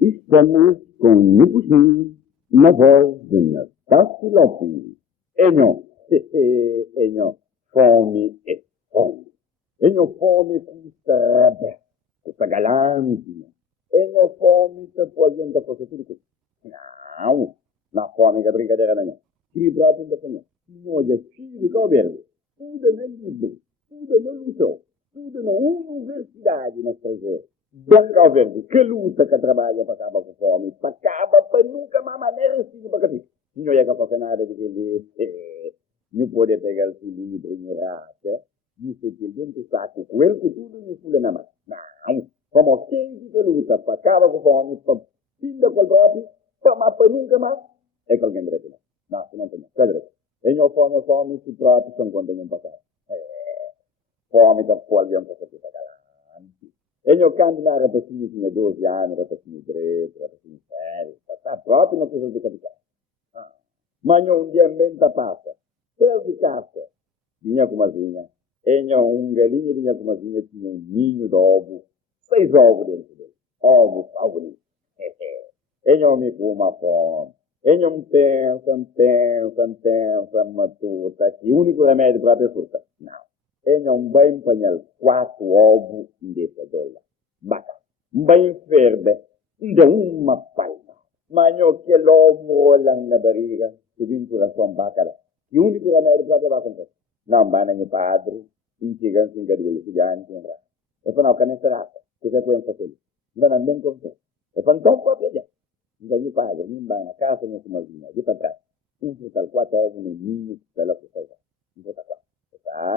Estamos com um puxinho na voz de Natassi Lopes. Enho, enho, fome é fome. Enho fome custa galante. Enho fome te aposenta para fazer tudo. Não, na fome que é brincadeira não. Que próprio da panha. Não é filho de Cabo-Verde. Tudo no livro, tudo no luto, tudo na universidade no estrangeiro. Dom Cabo-Verde, que luta que trabalha para acabar com fome, para acabar para nunca mais maneira assim para caber. Não é que fazer nada de que ele não pode pegar esse livro no racha, não sutil dentro do saco, com ele com tudo e pula na mão. Não, como quem que luta para acabar com fome, para pinda com o próprio, para nunca mais, é que alguém direito não. Não, não tem. Quer dizer, em fome, se próprio são quando não passar. Fome da qual viam para fazer galante. Ele canto na rapacinha tinha 12 anos, rapacinha direito, rapacinha sério, está próprio não precisa de caticar. Mas um dia menta passa, pelo de caça, vinha com uma zinha, ele galinha vinha com uma zinha, tinha um ninho de ovo, 6 ovos dentro dele, ovos bonitos. Ele me com uma fome, ele pensa, matuta, que o único remédio para a fruta, não. Ele bem panhal 4 ovos desse dólar. Baca. Bem verde. De uma palma. Mas que ovo lá na barriga. Subindo o coração bacana. E o único remédio para levar com você. Não vai no padre. Intigan sem gadway. Sujan sem raça. É para não canecer raça. Que você pode fazer. Não é bem com você. É para não pode pedir. Não vai padre. Não vai na casa. Não como vinha. De para trás. Total 4 ovos no ninho. Sei lá o que seja. Total 4.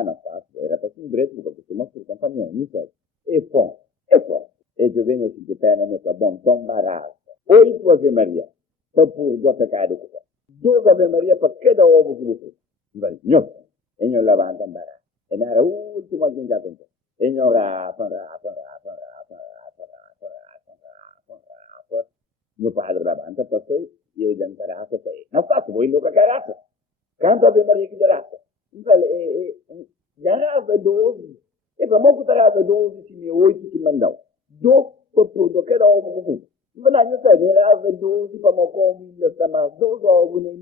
Não fácil, era para ser direito, porque costuma ser campanhão, não sei. É bom. E eu venho aqui de pena nessa bom tão barata. 8 Ave Maria, para pôr 2 pecados. 2 Ave Maria para cada ovo que você fez. Não, e não levantam barata. E na última que já contou. E não rapa. Meu padre levanta para ser, e eu já raça para ele. Não faço, vou indo com a raça. Canta Ave Maria que de raça. Então, já rasa 12. É para muito rasa 12, se me 8 que mandam. 2 para cada ovo com muito. Mas não sei, rasa 12 para muito comer, mas 2 ovos nem